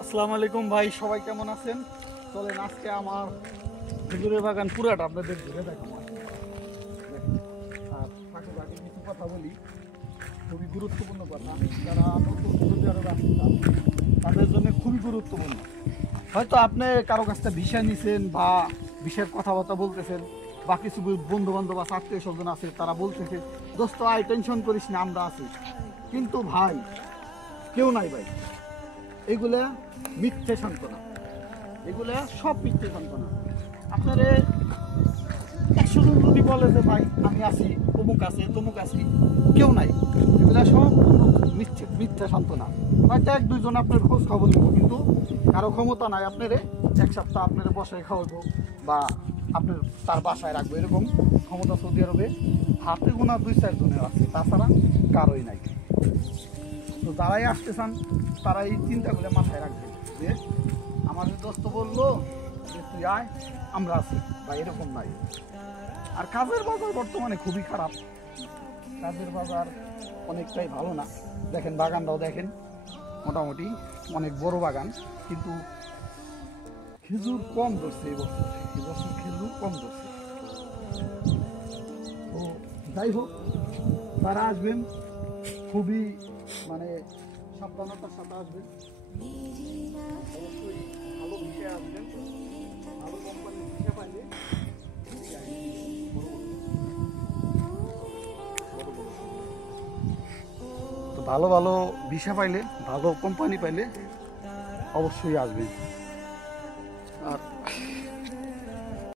আসসালামু আলাইকুম ভাই, সবাই কেমন আছেন? চলেন আজকে আমার খেজুরের বাগান পুরাটা আপনাদের ঘুরে দেখাবো। আর ফাঁকে ফাঁকে কিছু কথা বলি, খুবই গুরুত্বপূর্ণ কথা, যারা নতুন সৌদি আরবে আসছেন তাদের জন্য খুবই গুরুত্বপূর্ণ। হয়তো আপনি কারো কাছ থেকে ভিসা নিছেন বা ভিসার কথাবার্তা বলতেছেন, বা কিছু বন্ধু বান্ধব আছে, আত্মীয় স্বজন আছে, তারা বলতেছে দোস্ত আয় টেনশন করিস না, আমরা আছি। কিন্তু ভাই কেউ নাই ভাই, এগুলা মিথ্যে সান্ত্বনা, এগুলা সব মিথ্যে সান্ত্বনা। আপনারে 100 জন যদি বলে যে ভাই আমি আছি, অমুক আছে তমুক আছি, কেউ নাই। এগুলা সব মিথ্যে সান্ত্বনা। হয়তো 1-2 জন আপনার খোঁজ খবর নেব, কিন্তু কারো ক্ষমতা নাই আপনারে 1 সপ্তাহ আপনার বসায় খাওয়াবো বা আপনার তার বাসায় রাখবো, এরকম ক্ষমতা সৌদি আরবে হাতে গোনা 2-4 জনের আছে, তাছাড়া কারোই নাই। তো যারাই আসতে চান তারা এই চিন্তাগুলো মাথায় রাখবেন যে আমাদের দোস্ত বললো যে তুই আয়, আমরা আছি, বা এরকম নাই। আর কাজের বাজার বর্তমানে খুবই খারাপ, কাজের বাজার অনেকটাই ভালো না। দেখেন বাগানটাও দেখেন, মোটামুটি অনেক বড় বাগান, কিন্তু খেজুর কম ধরছে এবছর খেজুর কম ধরছে। তো যাই হোক, তারা আসবেন খুবই মানে সাবধানতার সাথে আসবেন, অবশ্যই ভালো বিষয়ে আসবেন, ভালো কোম্পানির ভিসা পাইলে তো ভালো ভালো ভিসা পাইলে, ভালো কোম্পানি পাইলে অবশ্যই আসবেন।